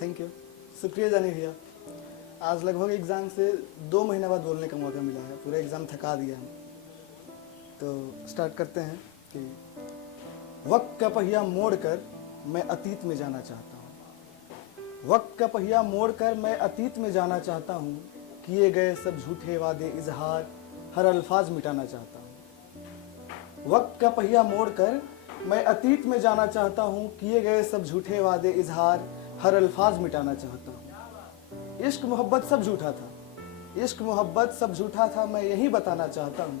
Thank you, शुक्रिया जानी भैया। आज लगभग एग्ज़ाम से 2 महीने बाद बोलने का मौका मिला है, पूरा एग्ज़ाम थका दिया हम। तो स्टार्ट करते हैं कि वक्त का पहिया मोड़कर मैं अतीत में जाना चाहता हूँ। वक्त का पहिया मोड़कर मैं अतीत में जाना चाहता हूँ। किए गए सब झूठे वादे इजहार हर अल्फाज मिटाना चाहता हूँ। वक्त का पहिया मोड़कर मैं अतीत में जाना चाहता हूँ। किए गए सब झूठे वादे इजहार हर अल्फाज मिटाना चाहता हूँ। इश्क मोहब्बत सब झूठा था, इश्क मोहब्बत सब झूठा था, मैं यही बताना चाहता हूँ।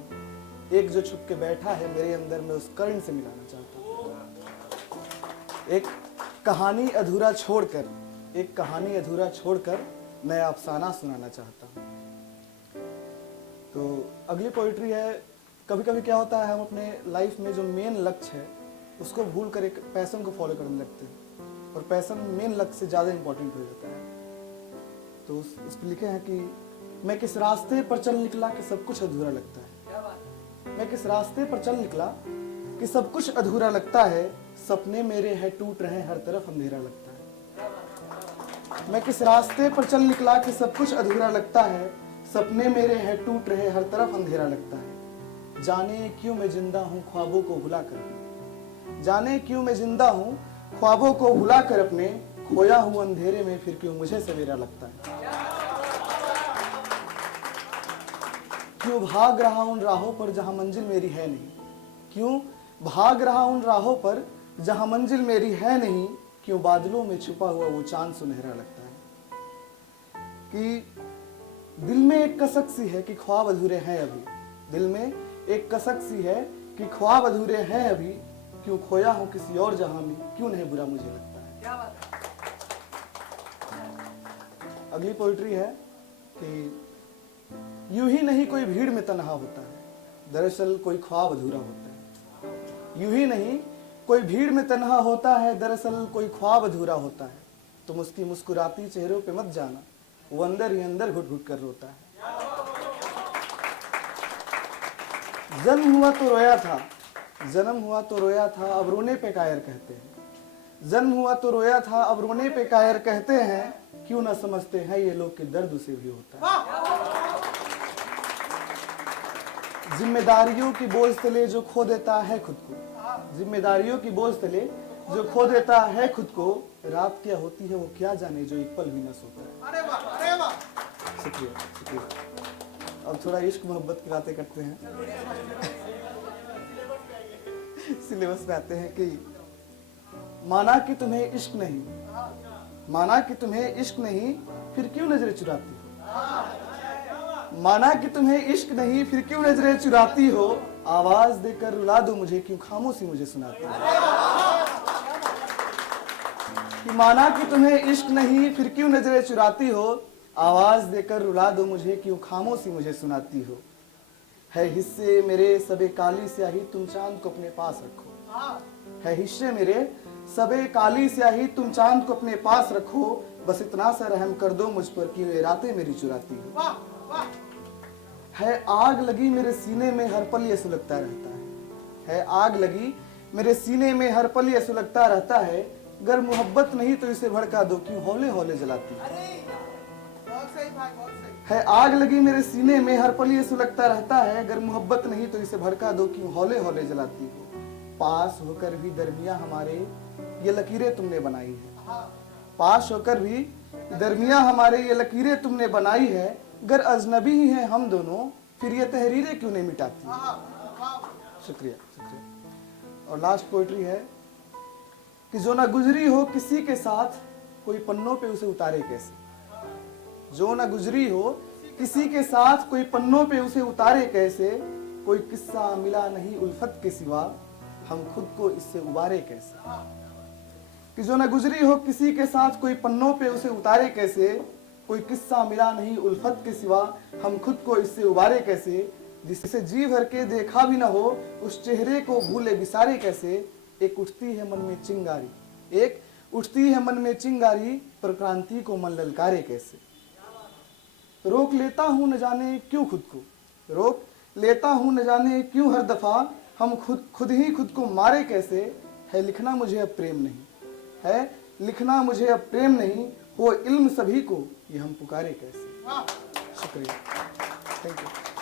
एक जो छुप के बैठा है मेरे अंदर, मैं उस कर्ण से मिलाना चाहता हूँ। एक कहानी अधूरा छोड़कर, एक कहानी अधूरा छोड़कर नया अफसाना सुनाना चाहता हूँ। तो अगली पोइट्री है, कभी कभी क्या होता है हम अपने लाइफ में जो मेन लक्ष्य है उसको भूल कर एक पैशन को फॉलो करने लगते हैं, और पैशन मेन लक्ष्य से ज़्यादा इम्पोर्टेंट हो जाता है। तो उस पर लिखे हैं कि मैं किस रास्ते पर चल निकला कि सब कुछ अधूरा लगता है। मैं किस रास्ते पर चल निकला कि सब कुछ अधूरा लगता है। सपने मेरे हैं टूट रहे, हर तरफ अंधेरा लगता है। मैं किस रास्ते पर चल निकला कि सब कुछ अधूरा लगता है। सपने मेरे हैं टूट रहे, हर तरफ अंधेरा लगता है। जाने क्यों मैं जिंदा हूँ ख्वाबों को भुला कर, जाने क्यों मैं जिंदा हूँ ख्वाबों को भुला कर अपने, खोया हूँ अंधेरे में फिर क्यों मुझे सवेरा लगता है। क्यों भाग रहा उन राहों पर जहां मंजिल मेरी है नहीं, क्यों भाग रहा उन राहों पर जहां मंजिल मेरी है नहीं। क्यों बादलों में छुपा हुआ वो चांद सुनहरा लगता है। कि दिल में एक कसक सी है कि ख्वाब अधूरे हैं अभी, दिल में एक कसक सी है कि ख्वाब अधूरे हैं अभी। क्यों खोया हूं किसी और जहां में, क्यों नहीं बुरा मुझे लगता है। क्या बात है। अगली पोइट्री है कि यूं ही नहीं कोई भीड़ में तन्हा होता है, दरअसल कोई ख्वाब अधूरा होता है। यूं ही नहीं कोई भीड़ में तन्हा होता है, दरअसल कोई ख्वाब अधूरा होता है। तुम उसकी मुस्कुराती चेहरों पे मत जाना, वो अंदर ही अंदर घुट घुट कर रोता है। जन्म हुआ तो रोया था, जन्म हुआ तो रोया था, अब रोने पे कायर कहते हैं। जन्म हुआ तो रोया था, अब रोने पे कायर कहते हैं। क्यों ना समझते हैं ये लोग कि दर्द उसे भी होता है। जिम्मेदारियों की बोझ तले जो खो देता है खुद को, जिम्मेदारियों की बोझ तले जो खो देता है खुद को। रात क्या होती है वो क्या जाने, जो एक पल भी न सोता है। अरे वाह, अरे वाह। शुक्रिया, शुक्रिया। अब थोड़ा इश्क मोहब्बत की बातें करते हैं। सिलेबस में आते हैं कि माना कि तुम्हें इश्क नहीं, माना कि तुम्हें इश्क नहीं फिर क्यों नजरें चुराती हो। माना कि तुम्हें इश्क नहीं फिर क्यों नजरें चुराती हो। आवाज देकर रुला दो मुझे, क्यों खामोशी मुझे सुनाती हो। कि माना कि तुम्हें इश्क नहीं फिर क्यों नजरें चुराती हो। आवाज देकर रुला दो मुझे, क्यों खामोशी मुझे सुनाती हो। है हिस्से मेरे सबे काली स्याही, तुम चांद को अपने पास रखो। है हिस्से मेरे सबे काली स्याही, तुम चांद को अपने पास रखो। बस इतना सा रहम कर दो मुझ पर, कि ये रातें मेरी चुराती हो। है आग लगी मेरे सीने में हर पल ये सुलगता रहता है आग लगी मेरे सीने में हर पल ये सुलगता रहता है। अगर मोहब्बत नहीं तो इसे भड़का दो, क्यों हौले हौले जलाती है। आग लगी मेरे सीने में हर पल ये सुलगता रहता है। अगर मोहब्बत नहीं तो इसे भड़का दो, क्यों हौले हौले जलाती हो। पास होकर भी दरमियां हमारे ये लकीरें तुमने बनाई है। पास होकर भी दरमियां हमारे ये लकीरें तुमने बनाई है। अगर अजनबी ही हैं हम दोनों, फिर ये तहरीरें क्यों नहीं मिटाती। शुक्रिया, शुक्रिया। और लास्ट पोइट्री है कि जो ना गुजरी हो किसी के साथ, कोई पन्नों पे उसे उतारे कैसे। जो ना गुजरी हो किसी के साथ, कोई पन्नों पे उसे उतारे कैसे। कोई किस्सा मिला नहीं उल्फत के सिवा, हम खुद को इससे उबारे कैसे। कि जो ना गुजरी हो किसी के साथ, कोई पन्नों पे उसे उतारे कैसे। कोई किस्सा मिला नहीं उल्फत के सिवा, हम खुद को इससे उबारे कैसे। जिसे जी भर के देखा भी ना हो, उस चेहरे को भूले बिसारे कैसे। एक उठती है मन में चिंगारी, एक उठती है मन में चिंगारी, पर क्रांति को मन ललकारे कैसे। रोक लेता हूं न जाने क्यों खुद को, रोक लेता हूं न जाने क्यों हर दफा, हम खुद ही खुद को मारे कैसे। है लिखना मुझे अब प्रेम नहीं, है लिखना मुझे अब प्रेम नहीं, हो इल्म सभी को, ये हम पुकारे कैसे। शुक्रिया, थैंक यू।